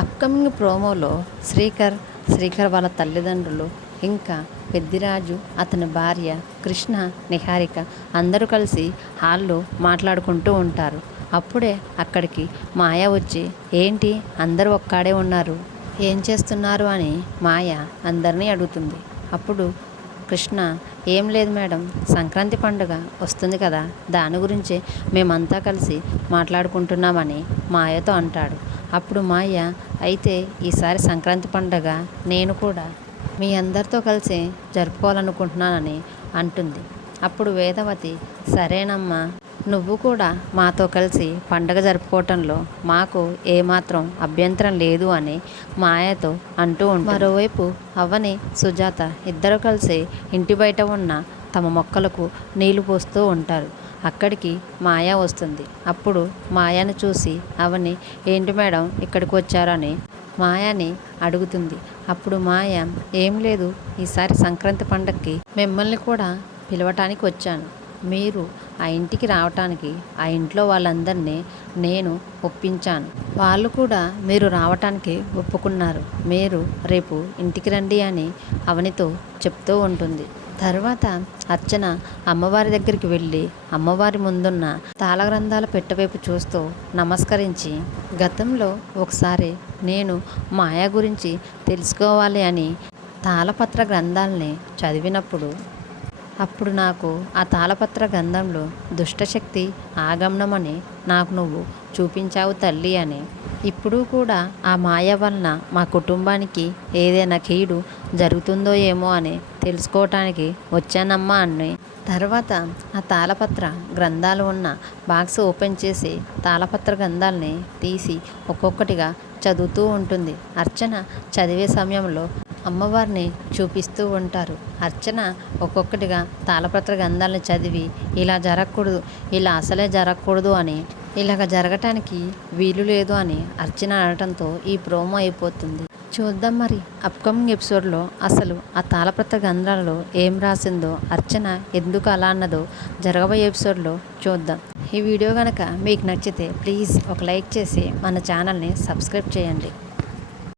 Upcoming ప్రోమోలో శ్రీకర్ వాళ్ళ తల్లిదండ్రులు, ఇంకా పెద్దిరాజు, అతని భార్య కృష్ణ, నిహారిక అందరూ కలిసి హాల్లో మాట్లాడుకుంటూ ఉంటారు. అప్పుడే అక్కడికి మాయ వచ్చి, ఏంటి అందరూ ఒక్కాడే ఉన్నారు, ఏం చేస్తున్నారు అని మాయ అందరినీ అడుగుతుంది. అప్పుడు కృష్ణ, ఏం లేదు మేడం, సంక్రాంతి పండుగ వస్తుంది కదా, దాని గురించే మేమంతా కలిసి మాట్లాడుకుంటున్నామని మాయతో అంటాడు. అప్పుడు మాయ, అయితే ఈసారి సంక్రాంతి పండుగ నేను కూడా మీ అందరితో కలిసి జరుపుకోవాలనుకుంటున్నానని అంటుంది. అప్పుడు వేదవతి, సరేనమ్మా, నువ్వు కూడా మాతో కలిసి పండగ జరుపుకోవటంలో మాకు ఏమాత్రం అభ్యంతరం లేదు అని మాయతో అంటూ ఉంటుంది. మరోవైపు అవ్వని, సుజాత ఇద్దరు కలిసి ఇంటి బయట ఉన్న తమ మొక్కలకు నీళ్లు పోస్తూ ఉంటారు. అక్కడికి మాయ వస్తుంది. అప్పుడు మాయను చూసి అవని, ఏంటి మేడం ఇక్కడికి వచ్చారని మాయని అడుగుతుంది. అప్పుడు మాయ, ఏం లేదు, ఈసారి సంక్రాంతి పండగకి మిమ్మల్ని కూడా పిలవటానికి వచ్చాను. మీరు ఆ ఇంటికి రావటానికి ఆ ఇంట్లో వాళ్ళందరినీ నేను ఒప్పించాను. వాళ్ళు కూడా మీరు రావటానికి ఒప్పుకున్నారు. మీరు రేపు ఇంటికి రండి అని అవనితో చెప్తూ ఉంటుంది. తర్వాత అర్చన అమ్మవారి దగ్గరికి వెళ్ళి అమ్మవారి ముందున్న తాళగ్రంథాల పెట్టెవైపు చూస్తూ నమస్కరించి, గతంలో ఒకసారి నేను మాయ గురించి తెలుసుకోవాలి అని తాళపత్ర గ్రంథాలని చదివినప్పుడు అప్పుడు నాకు ఆ తాళపత్ర గ్రంథంలో దుష్టశక్తి ఆగమనమని నాకు నువ్వు చూపించావు తల్లి అని, ఇప్పుడు కూడా ఆ మాయ వలన మా కుటుంబానికి ఏదైనా కీడు జరుగుతుందో ఏమో అని తెలుసుకోవటానికి వచ్చానమ్మా అని. తర్వాత ఆ తాళపత్ర గ్రంథాలు ఉన్న బాక్స్ ఓపెన్ చేసి తాళపత్ర గ్రంథాలని తీసి ఒక్కొక్కటిగా చదువుతూ ఉంటుంది. అర్చన చదివే సమయంలో అమ్మవారిని చూపిస్తూ ఉంటారు. అర్చన ఒక్కొక్కటిగా తాళపత్ర గ్రంథాలను చదివి, ఇలా జరగకూడదు, ఇలా అసలే జరగకూడదు అని, ఇలాగ జరగటానికి వీలు లేదు అని అర్చన అనడంతో ఈ ప్రోమో అయిపోతుంది. చూద్దాం మరి అప్కమింగ్ ఎపిసోడ్లో అసలు ఆ తాళపత్ర గ్రంథాలలో ఏం రాసిందో, అర్చన ఎందుకు అలా అన్నదో జరగబోయే ఎపిసోడ్లో చూద్దాం. ఈ వీడియో కనుక మీకు నచ్చితే ప్లీజ్ ఒక లైక్ చేసి మన ఛానల్ని సబ్స్క్రైబ్ చేయండి.